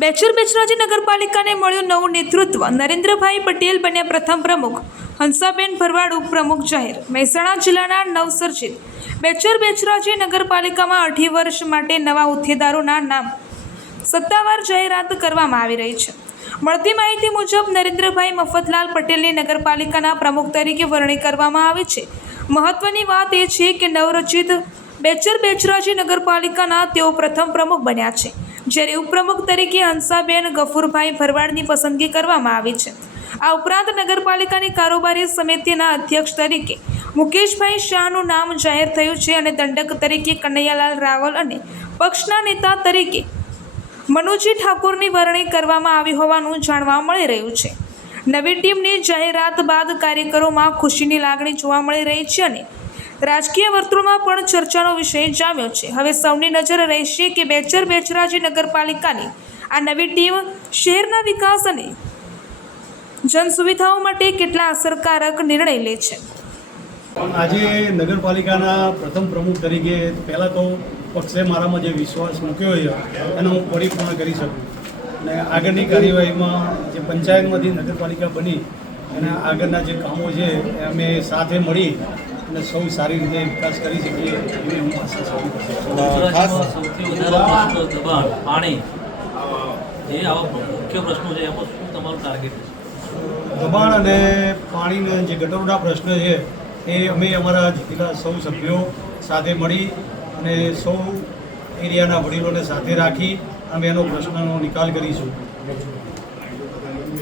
બેચર બેચરાજી નગરપાલિકાને મળ્યું નવું નેતૃત્વ. નરેન્દ્રભાઈ પટેલ બન્યા પ્રથમ પ્રમુખ. હંસાબેન ભરવાડ ઉપપ્રમુખ જાહેર. મહેસાણા જિલ્લાના નવસર્જિત બેચર બેચરાજી નગરપાલિકામાં 18 વર્ષ માટે નવા હોદ્દેદારોના નામ સત્તાવાર જાહેરાત કરવામાં આવી રહી છે. મળતી માહિતી મુજબ નરેન્દ્રભાઈ મફતલાલ પટેલની નગરપાલિકાના પ્રમુખ તરીકે વરણી કરવામાં આવી છે. મહત્વની વાત એ છે કે નવરચિત બેચર બેચરાજી નગરપાલિકાના તેઓ પ્રથમ પ્રમુખ બન્યા છે, જ્યારે ઉપપ્રમુખ તરીકે હંસાબેન ગફુરભાઈ ભરવાડની પસંદગી કરવામાં આવી છે. આ ઉપરાંત નગરપાલિકાની કારોબારી સમિતિના અધ્યક્ષ તરીકે મુકેશભાઈ શાહનું નામ જાહેર થયું છે અને દંડક તરીકે કનૈયાલાલ રાવલ અને પક્ષના નેતા તરીકે મનુજી ઠાકોરની વરણી કરવામાં આવી હોવાનું જાણવા મળી રહ્યું છે. નવી ટીમની જાહેરાત બાદ કાર્યકરોમાં ખુશીની લાગણી જોવા મળી રહી છે અને રાજકીય વર્તુળમાં પણ ચર્ચાનો વિષય જામ્યો છે. હવે સૌની નજર રહેશે કે બેચર બેચરાજી નગરપાલિકાની આ નવી ટીમ શહેરના વિકાસ અને જન સુવિધાઓ માટે કેટલા અસરકારક નિર્ણય લે છે. આજે નગરપાલિકાના પ્રથમ પ્રમુખ તરીકે પહેલાં તો પક્ષે મારામાં જે વિશ્વાસ મૂક્યો છે એનો હું પરિપૂર્ણ કરી શકું અને આગળની કાર્યવાહીમાં જે પંચાયતમાંથી નગરપાલિકા બની અને આગળના જે કામો છે એ અમે સાથે મળી અને સૌ સારી રીતે વિકાસ કરી શકીએ એવી હું આશા રાખું છું. સૌથી વધારે પ્રશ્ન દબાણ, પાણી, જે આવા મુખ્ય પ્રશ્નો છે એમાં શું તમારું ટાર્ગેટ છે? દબાણ અને પાણીના જે ગટરોના પ્રશ્ન છે એ અમે અમારા જિલ્લા સૌ સભ્યો સાથે મળી અને સૌ એરિયાના વડીલોને સાથે રાખી અમે એનો પ્રશ્નનો નિકાલ કરીશું.